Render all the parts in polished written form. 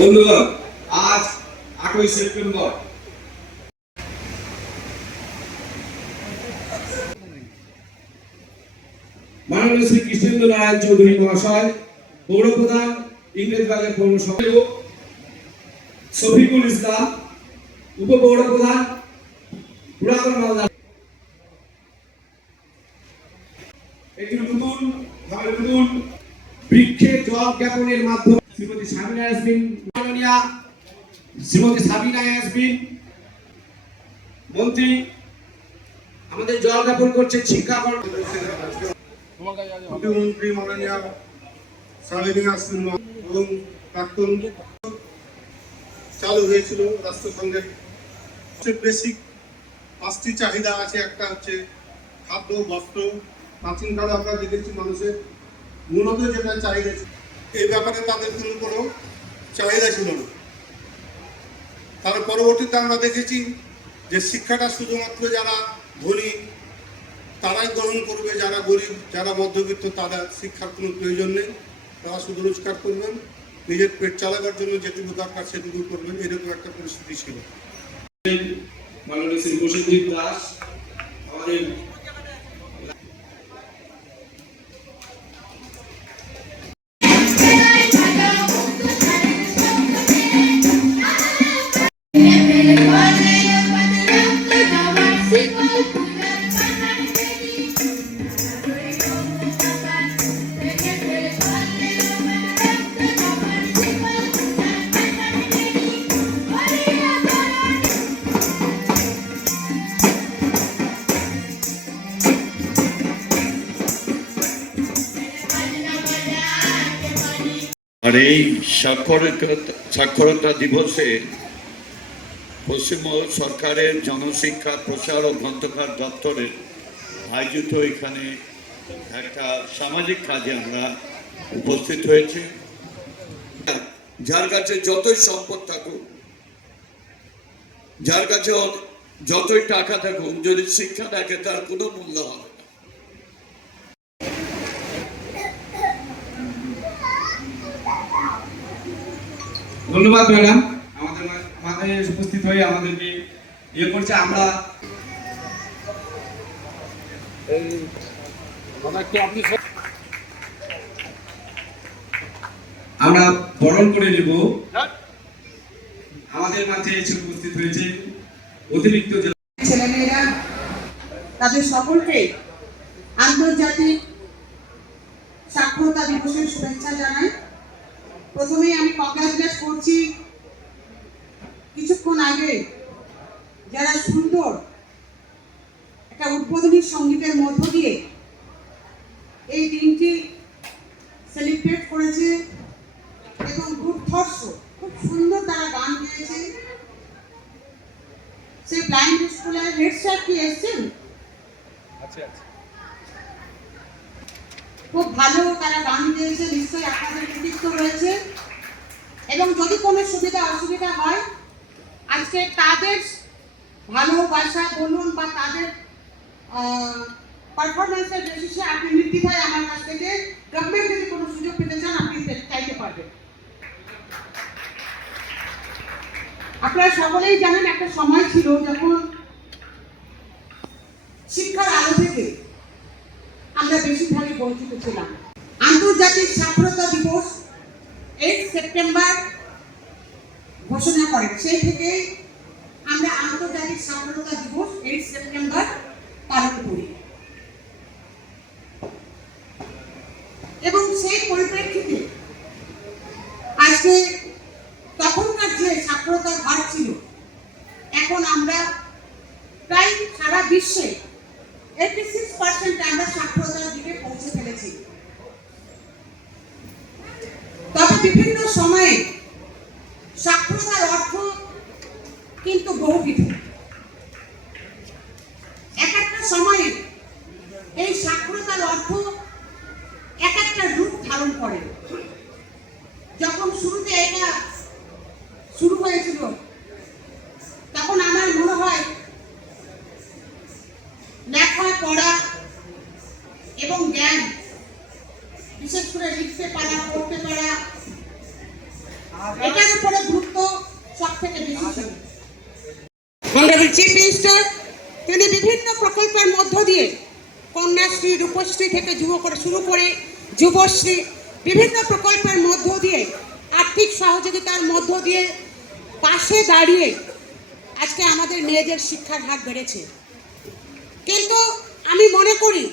বন্ধুগণ, আজ 8ই সেপ্টেম্বর মাননীয় শ্রী কৃষ্ণেন্দ্র নারায়ণ চৌধুরী মহাশয়, পৌরপ্রধান, ইংরেজবাজার পৌরসভা, শফিকুল ইসলাম, উপপৌরপ্রধান, পুরাতন মালদা, একটি নতুন বৃক্ষে জল জ্ঞাপনের মাধ্যমে শ্রীমতী সাবিনা ইয়াসমিন মন্ত্রী আমাদের জল জ্ঞাপন করছেন। শিক্ষা প্রতিমন্ত্রী মাননীয় সাবিনা ইয়াসমিন এবং প্রাক্তন চালু হয়েছিল রাষ্ট্রসংঘের বেসিক 5টি চাহিদা আছে। একটা হচ্ছে খাদ্য, বস্ত্র। প্রাচীনকালে আমরা দেখেছি মানুষের মূলত যেটা চাহিদা, এই ব্যাপারে তাদের কোনো চাহিদা ছিল না। তার পরবর্তীতে আমরা দেখেছি যে শিক্ষাটা শুধুমাত্র যারা ধনী তারাই গ্রহণ করবে, যারা গরিব, যারা মধ্যবিত্ত তাদের শিক্ষার কোনো প্রয়োজন নেই। তারা শুধু রোজগার করবেন, নিজের পেট চালাবার জন্য যেটুকু দরকার সেটুকু করবেন, এরকম একটা পরিস্থিতি ছিল। মাননীয় শ্রী প্রসেনজিৎ দাস আমাদের আর এই সাক্ষরতা দিবসে পশ্চিমবঙ্গ সরকারের জনশিক্ষা প্রচার ও গ্রন্থাগার দপ্তরের আয়োজিত এখানে একটা সামাজিক কাজে আমরা উপস্থিত হয়েছি। যার কাছে যতই সম্পদ থাকুক, যার কাছে যতই টাকা থাকুক, যদি শিক্ষা থাকে তার কোনো মূল্য হবে না। ধন্যবাদ ম্যাডাম, আমাদের উপস্থিত হয়ে আমাদেরকে করছে। আমরা বরণ করে নেব। আমাদের মাঝে এসে উপস্থিত হয়েছে অতিরিক্ত ছেলেমেয়েরা, তাদের সকলকে আন্তর্জাতিক সাক্ষরতা দিবসের শুভেচ্ছা জানাই। প্রথমেই আমি কংগ্রাচুলেট করছি কিছুক্ষণ আগে যারা সুন্দর একটা উদ্বোধনী সঙ্গীতের মধ্য দিয়ে এই দিনটি সেলিব্রেট করেছে এবং খুব সুন্দর তারা গান গেয়েছে। সেই ব্লাইন্ড স্কুলের হেড স্যার কি এসেছেন? খুব ভালো তারা গান গেয়েছে, নিশ্চয়ই আপনাদের কৃতিত্ব রয়েছে। এবং যদি কোনো অসুবিধা হয়, আজকে তাদের ভালোবাসা বলুন বা তাদের পারফরমেন্সের বেসিসে আপনি নির্দ্বিধায় আমার কাছ থেকে গভর্নমেন্ট যদি কোনো সুযোগ পেতে চান আপনি চাইতে পারবেন। আপনারা সকলেই জানেন একটা সময় ছিল যখন শিক্ষার আলো থেকে আমরা বেশিরভাগই বঞ্চিত ছিলাম। আন্তর্জাতিক সাক্ষরতা দিবস 8 সেপ্টেম্বর ঘোষণা করেন, সেই থেকেই আমরা আন্তর্জাতিক সাক্ষরতা দিবস 8 সেপ্টেম্বর পালন করি। এবং সেই পরিপ্রেক্ষিতে আজকে তখনকার যে সাক্ষরতার হার ছিল, এখন আমরা প্রায় সারা বিশ্বে 86% আমরা সাক্ষরতার দিকে পৌঁছে ফেলেছি। তবে বিভিন্ন সময়ে সাক্ষরতার অর্থ কিন্তু বহুবিধ। এক একটা সময়ে এই সাক্ষরতার অর্থ এক একটা রূপ ধারণ করে। যখন শুরুতে এটা শুরু হয়েছিল তখন আমার মনে হয় লেখা পড়া এবং জ্ঞান, বিশেষ করে লিখতে পারা, পড়তে পারা, এটার উপরে গুরুত্ব সব থেকে বেশি ছিল। অনারেবল চিফ মিনিস্টার তিনি বিভিন্ন প্রকল্পের মধ্য দিয়ে কন্যাশ্রী, রূপশ্রী থেকে শুরু করে যুবশ্রী বিভিন্ন প্রকল্পের মধ্য দিয়ে আর্থিক সহযোগিতার মধ্য দিয়ে পাশে দাঁড়িয়ে আজকে আমাদের মেয়েদের শিক্ষার হার বেড়েছে। কিন্তু আমি মনে করি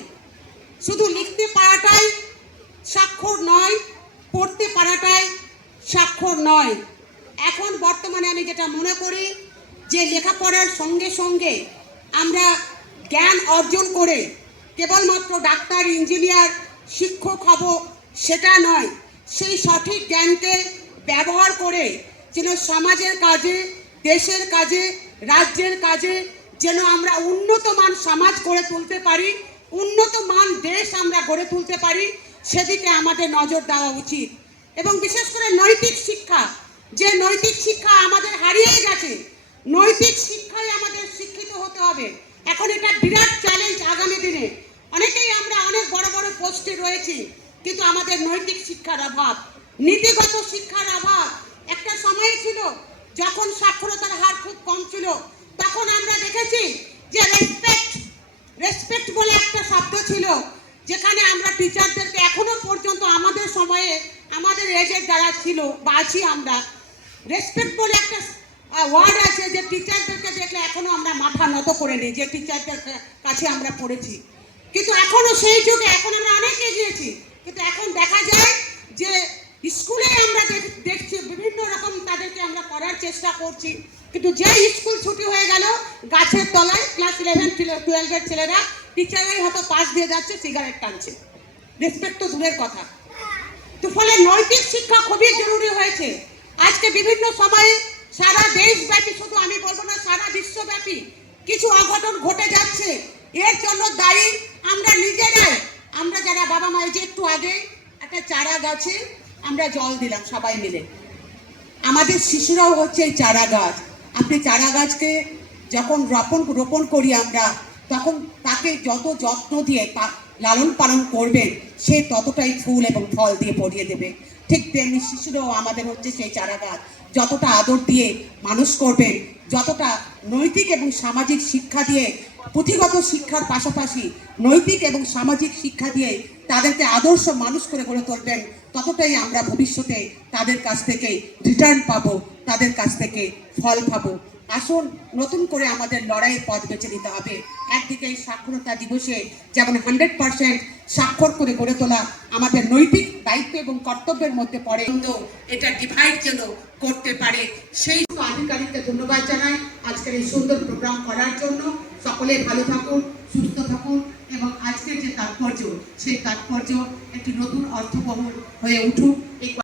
শুধু লিখতে পারাটাই স্বাক্ষর নয়, পড়তে পারাটাই স্বাক্ষর নয়। এখন বর্তমানে আমি যেটা মনে করি যে লেখাপড়ার সঙ্গে সঙ্গে আমরা জ্ঞান অর্জন করে কেবলমাত্র ডাক্তার, ইঞ্জিনিয়ার, শিক্ষক হব সেটা নয়, সেই সঠিক জ্ঞানকে ব্যবহার করে যেন সমাজের কাজে, দেশের কাজে, রাজ্যের কাজে যেন আমরা উন্নত মান সমাজ গড়ে তুলতে পারি, উন্নত মান দেশ আমরা গড়ে তুলতে পারি, সেদিকে আমাদের নজর দেওয়া উচিত। এবং বিশেষ করে নৈতিক শিক্ষা, যে নৈতিক শিক্ষা আমাদের হারিয়ে গেছে, নৈতিক শিক্ষায় আমাদের শিক্ষিত হতে হবে। এখন এটা বিরাট চ্যালেঞ্জ আগামী দিনে। অনেকেই আমরা অনেক বড় বড় পোস্টে রয়েছি, কিন্তু আমাদের নৈতিক শিক্ষার অভাব, নীতিগত শিক্ষার অভাব। একটা সময় ছিল যখন সাক্ষরতার হার খুব কম ছিল, তখন আমরা দেখেছি যে রেসপেক্ট বলে একটা শব্দ ছিল, যেখানে আমরা টিচারদেরকে এখনো পর্যন্ত আমাদের সময়ে, আমাদের এজের যারা ছিল বা আছি আমরা, রেসপেক্ট বলে একটা ওয়ার্ড আছে, যে টিচারদেরকে দেখলে এখনো আমরা মাথা নত করে নিই, যে টিচারদের কাছে আমরা পড়েছি। কিন্তু এখনো সেই যুগে, এখন আমরা অনেক এগিয়েছি, কিন্তু এখন দেখা যায় যে স্কুলে আমরা দেখছি বিভিন্ন রকম তাদেরকে আমরা করার চেষ্টা করছি, কিন্তু যে স্কুল ছুটি হয়ে গেল, গাছের তলায় ক্লাস 11-12 ছেলেরা টিচারের হয়তো পাশ দিয়ে যাচ্ছে, সিগারেট টানছে। রেসপেক্ট তো দূরের কথা। তো ফলে নৈতিক শিক্ষা খুবই জরুরি হয়েছে। আজকে বিভিন্ন সময়ে সারা দেশব্যাপী, শুধু আমি বলবো না, সারা বিশ্বব্যাপী কিছু অঘটন ঘটে যাচ্ছে। এর জন্য দায়ী আমরা নিজেরাই। আমরা যারা বাবা মায়ের, যে একটু আগে একটা চারা গাছে আমরা জল দিলাম সবাই মিলে, আমাদের শিশুরাও হচ্ছে এই চারা গাছ। আপনি চারা গাছকে যখন রোপণ করি আমরা, তখন তাকে যত যত্ন দিয়ে লালন পালন করবেন, সে ততটাই ফুল এবং ফল দিয়ে ভরিয়ে দেবে। ঠিক তেমনি শিশুরাও আমাদের হচ্ছে সেই চারা গাছ। যতটা আদর দিয়ে মানুষ করবেন, যতটা নৈতিক এবং সামাজিক শিক্ষা দিয়ে, পুঁথিগত শিক্ষার পাশাপাশি নৈতিক এবং সামাজিক শিক্ষা দিয়ে তাদেরকে আদর্শ মানুষ করে গড়ে তুলবেন, ততটাই আমরা ভবিষ্যতে তাদের কাছ থেকে রিটার্ন পাবো, তাদের কাছ থেকে ফল পাবো। আসুন নতুন করে আমাদের লড়াইয়ের পথ বেছে নিতে হবে। একদিকে সাক্ষরতা দিবসে যেমন 100% স্বাক্ষর করে গড়ে তোলা আমাদের নৈতিক দায়িত্ব এবং কর্তব্যের মধ্যে পড়ে, কিন্তু এটা ডিভাইড যেন করতে পারে, সেই আধিকারিককে ধন্যবাদ জানাই আজকের এই সুন্দর প্রোগ্রাম করার জন্য। সকলে ভালো থাকুন, সুস্থ থাকুন, এবং আজকের যে তাৎপর্য, সেই তাৎপর্য একটি নতুন অর্থবহ হয়ে উঠুক।